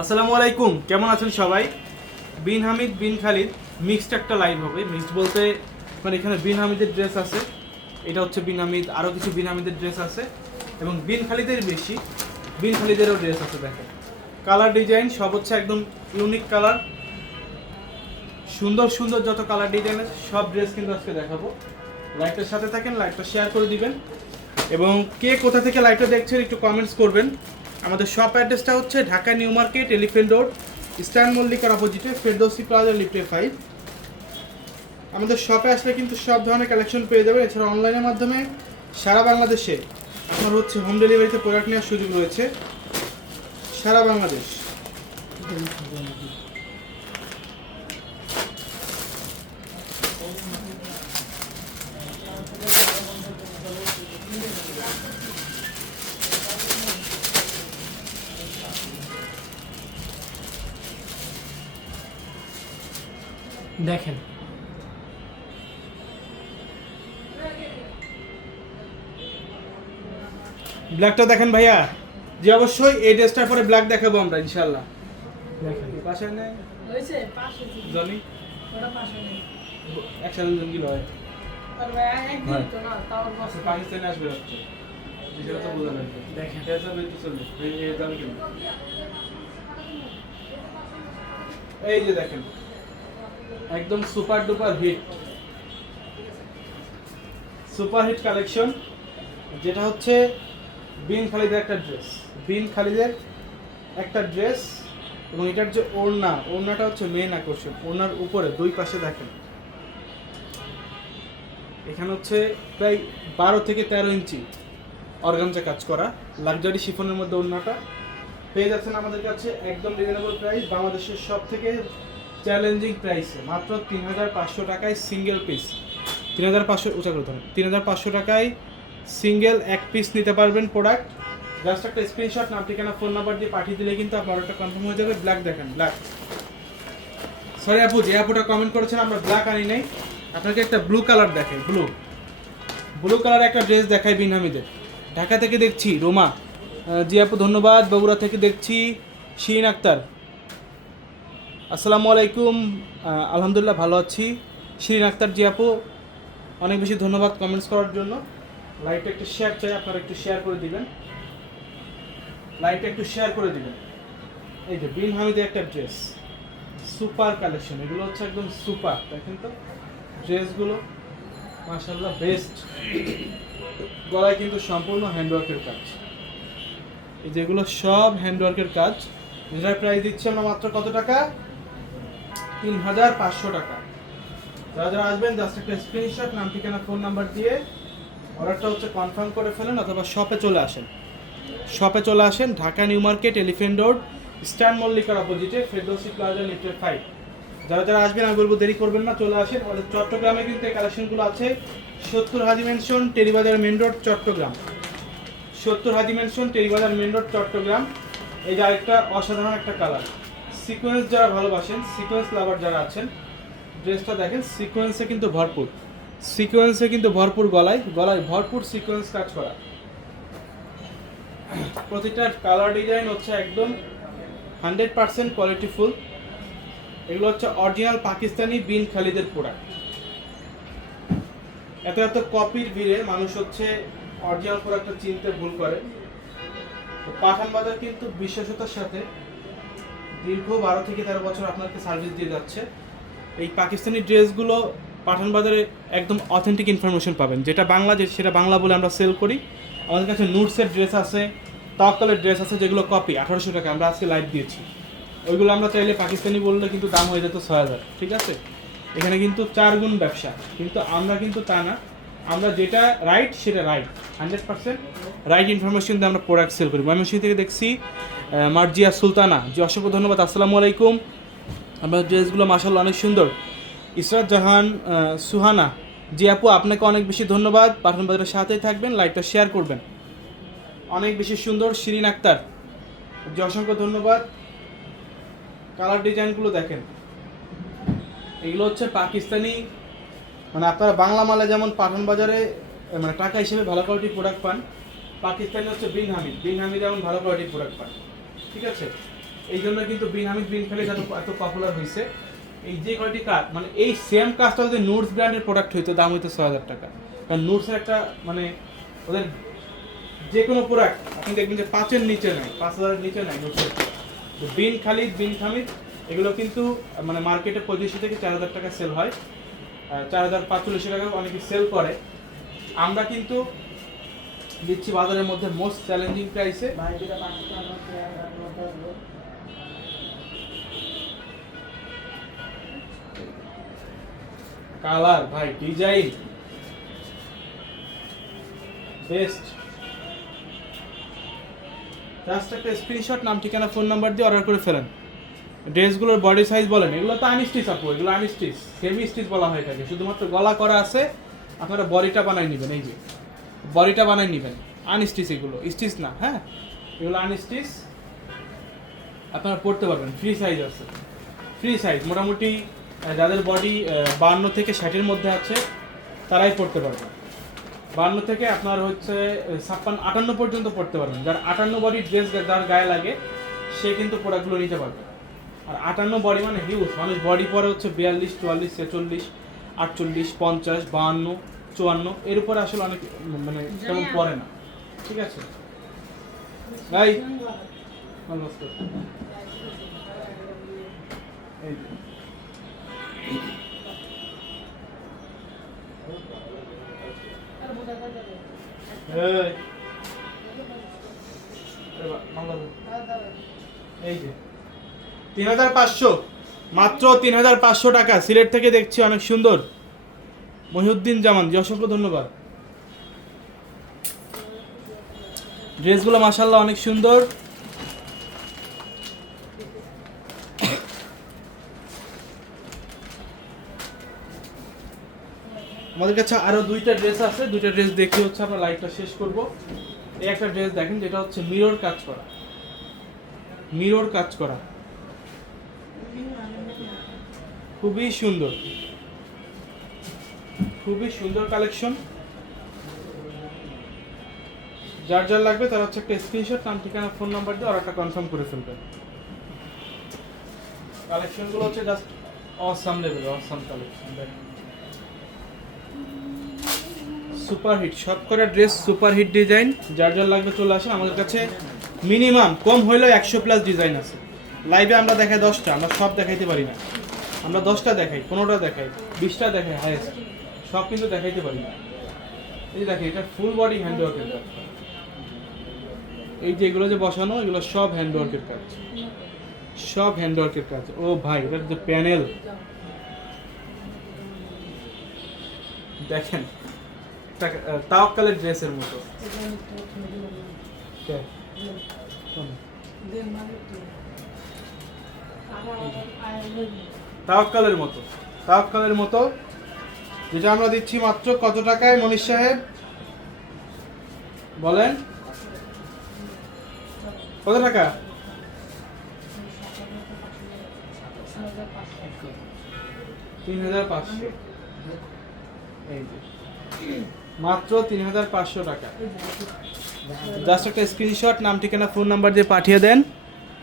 আসসালামু আলাইকুম, কেমন আছেন সবাই? বিন হামিদ, বিন খালিদ মিক্সড একটা লাইভ হবে। মিক্সড বলতে মানে এখানে বিন হামিদের ড্রেস আছে, এটা হচ্ছে বিন হামিদ আরও কিছু বিন হামিদের ড্রেস আছে, এবং বিন খালিদের বেশি, বিন খালিদেরও ড্রেস আছে, দেখেন। কালার ডিজাইন সব হচ্ছে একদম ইউনিক কালার সুন্দর সুন্দর যত কালার ডিজাইনের সব ড্রেস কিন্তু আজকে দেখাবো। লাইটটার সাথে থাকেন লাইটটা শেয়ার করে দিবেন। এবং কে কোথা থেকে লাইটটা দেখছেন, একটু কমেন্টস করবেন। আমাদের শপ অ্যাড্রেসটা হচ্ছে Dhaka New Market Elephant Road Eastern মল্লিকার অপোজিটে ফেরদৌসি প্লাজা লিফটে ফাইভ আমাদের শপে আসলে কিন্তু সব ধরনের কালেকশন পেয়ে যাবেন। এছাড়া অনলাইনের মাধ্যমে সারা বাংলাদেশে আপনার হচ্ছে হোম ডেলিভারিতে প্রোডাক্ট নেওয়ার সুযোগ রয়েছে। সারা বাংলাদেশ। দেখেন। ব্ল্যাকটা দেখেন ভাইয়া। যে অবশ্যই এই ড্রেসটার পরে ব্ল্যাক দেখাবো আমরা ইনশাল্লাহ দেখেন। বাসায় নেই? হয়েছে পাঁচশো জনি? ওটা পাঁচশো নেই। একসাথে জঙ্গি লয়। আর ভাই একদিন তো না তাও বছর আচ্ছা, পাকিস্তানে আসবে হচ্ছে সেটা তো বোঝা লাগবে। দেখেন। চলবে দাম এই যে দেখেন। একদম super duper hit. Super hit collection, যেটা হচ্ছে বিন খালিদের একটা ড্রেস। বিন খালিদের একটা ড্রেস এবং এটার যে ওড়না, ওড়নাটা হচ্ছে মেন আকর্ষণ। ওড়নার উপরে, দুই পাশে দেখেন। এখানে হচ্ছে প্রায় বারো থেকে তেরো ইঞ্চি অর্গানজা কাজ করা, লাক্সারি শিফনের মধ্যে ওড়নাটা। পেয়ে যাচ্ছেন আমাদের কাছে একদম রিজনেবল প্রাইস বাংলাদেশের সব থেকে চ্যালেঞ্জিং প্রাইসে, মাত্র তিন হাজার পাঁচশো টাকায় সিঙ্গেল পিস তিন হাজার পাঁচশো, উঁচা করে ধরেন। তিন হাজার পাঁচশো টাকায় সিঙ্গেল এক পিস নিতে পারবেন প্রোডাক্ট জাস্ট একটা স্ক্রিনশট নাম, ঠিকানা ফোন নাম্বার দিয়ে পাঠিয়ে দিলে কিন্তু আপনার অর্ডারটা কনফার্ম হয়ে যাবে। ব্ল্যাক দেখেন ব্ল্যাক সরি আপু, যে আপুটা কমেন্ট করেছেন, আমরা ব্ল্যাক আনি নাই। আপনাকে একটা ব্লু কালার দেখাই ব্লু ব্লু কালার একটা ড্রেস দেখাই বিন হামিদের ঢাকা থেকে দেখছি, রোমা। জি আপু, ধন্যবাদ। বগুড়া থেকে দেখছি শিরিন আক্তার। আসসালামু আলাইকুম আলহামদুলিল্লাহ ভালো আছি। শিরিন আক্তার জি আপু, অনেক বেশি ধন্যবাদ কমেন্টস করার জন্য। লাইভটা একটু শেয়ার চাই, আপনারা একটু শেয়ার করে দিবেন। লাইভটা একটু শেয়ার করে দিবেন। এই যে বিন হামিদের একটা ড্রেস সুপার কালেকশন এগুলো হচ্ছে একদম সুপার দেখেন তো? ড্রেসগুলো মাশাআল্লাহ বেস্ট গলায় কিন্তু সম্পূর্ণ হ্যান্ডওয়ার্কের কাজ। এই যেগুলো সব হ্যান্ডওয়ার্কের কাজ। যেটার প্রাইস দিচ্ছি আমরা মাত্র কত টাকা? তিন হাজার পাঁচশো টাকা। যারা যারা আসবেন জাস্ট একটা স্ক্রিনশট নাম, ঠিকানা ফোন নাম্বার দিয়ে অর্ডারটা হচ্ছে কনফার্ম করে ফেলেন অথবা শপে চলে আসেন। শপে চলে আসেন, Dhaka New Market Elephant Road stand মল্লিকার অপোজিটে ফেরদৌসি প্লাজা লিফটের ফাইভ যারা যারা আসবেন আমি বলব দেরি করবেন না, চলে আসেন। আমাদের চট্টগ্রামে কিন্তু এই কালেকশনগুলো আছে। সত্তর Haji mansion Terribazar main road Chittagong. সত্তর Haji mansion Terribazar main road Chittagong. এই যে আরেকটা অসাধারণ একটা কালার সিকোয়েন্স যারা ভালোবাসেন সিকোয়েন্স লাভার যারা আছেন ড্রেসটা দেখেন সিকোয়েন্সে কিন্তু ভরপুর। সিকোয়েন্সে কিন্তু ভরপুর গলায় গলায় ভরপুর সিকোয়েন্স কাজ করা। প্রতিটা কালার ডিজাইন হচ্ছে একদম হান্ড্রেড পার্সেন্ট কোয়ালিটিফুল এগুলো হচ্ছে অরিজিনাল পাকিস্তানি বিন খালিদের প্রোডাক্ট এত এত কপির ভিড়ে মানুষ হচ্ছে অরিজিনাল প্রোডাক্টটা চিনতে ভুল করে। পাঠান বাজার কিন্তু বিশ্বাসতার সাথে দীর্ঘ বারো থেকে তেরো বছর আপনাকে সার্ভিস দিয়ে যাচ্ছে। এই পাকিস্তানি ড্রেসগুলো পাঠান বাজারে একদম অথেন্টিক ইনফরমেশন পাবেন। যেটা বাংলা, যে সেটা বাংলা বলে আমরা সেল করি। আমাদের কাছে নুটসের ড্রেস আছে তাওয়াক্কালের ড্রেস আছে, যেগুলো কপি আঠারোশো টাকা। আমরা আজকে লাইভ দিয়েছি। ওইগুলো আমরা চাইলে পাকিস্তানি বললে কিন্তু দাম হয়ে যেত ছয় হাজার। ঠিক আছে? এখানে কিন্তু চার গুণ ব্যবসা। কিন্তু আমরা কিন্তু তা না। আমরা যেটা রাইট সেটা right hundred percent right information দিয়ে আমরা প্রোডাক্ট সেল করি। ময়মনসিং থেকে দেখছি মার্জিয়া সুলতানা। জি, অসংখ্য ধন্যবাদ। আসসালামু আলাইকুম। আপনার ড্রেসগুলো মাসাল্লাহ অনেক সুন্দর। ইসরাত জাহান সুহানা। জি, আপু, আপনাকে অনেক বেশি ধন্যবাদ। পাঠান বাজারের সাথেই থাকবেন, লাইভটা শেয়ার করবেন। অনেক বেশি সুন্দর শিরিন আক্তার। জি, অসংখ্য ধন্যবাদ। কালার ডিজাইনগুলো দেখেন। এগুলো হচ্ছে পাকিস্তানি মানে আপনারা বাংলা মালে যেমন পাঠান বাজারে মানে টাকা হিসেবে ভালো কোয়ালিটির প্রোডাক্ট পান, পাকিস্তানি হচ্ছে বিন হামিদ। বিন হামিদ যেমন ভালো কোয়ালিটির প্রোডাক্ট পান। ঠিক আছে? এই জন্য কিন্তু বিন হামিদ, বিন খালিদ এত এত পপুলার হয়েছে এই যে কোয়ালিটি কাজ মানে এই সেম কাজটা যদি নুটস ব্র্যান্ডের প্রোডাক্ট হইতো, দাম হইতো ছয় হাজার টাকা। কারণ নুটসের একটা মানে ওদের যে কোনো প্রোডাক্ট আপনি দেখবেন যে পাঁচের নিচে নেয় পাঁচ হাজারের নিচে নেয় নুটসের তো বিন খালিদ, বিন খামিদ এগুলো কিন্তু মানে মার্কেটে পঁচিশশো থেকে চার হাজার টাকা সেল হয়। চার হাজার পাঁচচল্লিশশো টাকা অনেকে সেল করে। আমরা কিন্তু দিচ্ছি বাজারের মধ্যে মোস্ট চ্যালেঞ্জিং প্রাইসে কালার ভাই ডিজাইন বেস্ট জাস্ট একটা স্ক্রিনশট নাম ঠিকানা ফোন নাম্বার দিয়ে অর্ডার করে ফেলেন। ড্রেসগুলোর বডি সাইজ বলেন, এগুলো তো আনস্টিচ আপু, এগুলো আনস্টিচ সেমি স্টিচ বলা হয়ে থাকে। শুধুমাত্র গলা করা আছে, আপনারা বডিটা বানাই নেবেন, এই যে, বডিটা বানাই নেবেন আনস্টিচ এগুলো স্টিচ না হ্যাঁ? এগুলো আনস্টিচ আপনারা পড়তে পারবেন ফ্রি সাইজ আছে। ফ্রি সাইজ মোটামুটি যাদের বডি বান্ন থেকে ষাটের মধ্যে আছে, তারাই পড়তে পারবে। বান্ন থেকে আপনার হচ্ছে ছাপ্পান্ন, আটান্ন পর্যন্ত পড়তে পারবেন। যার আটান্ন বডি ড্রেস যার গায়ে লাগে, সে কিন্তু প্রোডাক্টগুলো নিতে পারবে। আর আটান্ন বডি মানে হিউজ মানুষ বডি পরে হচ্ছে বিয়াল্লিশ চুয়াল্লিশ ছেচল্লিশ আটচল্লিশ পঞ্চাশ বাহান্ন চুয়ান্ন এর উপরে আসলে অনেক মানে তেমন পড়ে না। ঠিক আছে? ভাই আছো? এই যে। তিন হাজার পাঁচশো। মাত্র তিন হাজার পাঁচশো টাকা। সিলেট থেকে দেখছি অনেক সুন্দর। মহিউদ্দিন জামান, জি, অসংখ্য ধন্যবাদ। ড্রেসগুলো মাসাল্লাহ অনেক সুন্দর। আমাদের কাছে আরও দুইটা ড্রেস আছে। দুইটা ড্রেস দেখে হচ্ছে আমরা লাইভটা শেষ করব। এই একটা ড্রেস দেখেন, যেটা হচ্ছে মিরর কাজ করা। মিরর কাজ করা। খুবই সুন্দর। খুবই সুন্দর কালেকশন যার যার লাগবে তার হচ্ছে একটা স্ক্রিনশট নাম, ঠিকানা ফোন নাম্বার দিয়ে অর্ডারটা কনফার্ম করে ফেলবেন কালেকশনগুলো হচ্ছে just awesome level awesome collection দেখেন সুপার হিট সব করা ড্রেস সুপার হিট ডিজাইন যার যার লাগবে চলে আসেন আমাদের কাছে মিনিমাম কম হইলেও একশো প্লাস ডিজাইন আছে। লাইভে আমরা দেখাই দশটা, আমরা সব দেখাইতে পারি না। আমরা দশটা দেখাই, পনেরোটা দেখাই, বিশটা দেখাই হায়েস্ট সব কিন্তু দেখাইতে পারি না। এই যে দেখেন, এটা ফুল বডি হ্যান্ডওয়ার্কের কাজ। এই যে এগুলো যে বসানো, এগুলো সব হ্যান্ডওয়ার্কের কাজ। সব হ্যান্ডওয়ার্কের কাজ। ও ভাই এটার যে প্যানেল দেখেন তাওয়াক্কালের ড্রেসের মতো? শোন। তাওয়াক্কালের মতো। তাওয়াক্কালের মতো, যেটা আমরা দিচ্ছি মাত্র কত টাকায়, মনীষ সাহেব? বলেন। কত টাকা? তিন হাজার পাঁচশো মাত্র তিন হাজার পাঁচশো টাকা। জাস্ট একটা স্ক্রিনশট নাম, ঠিকানা ফোন নাম্বার দিয়ে পাঠিয়ে দেন।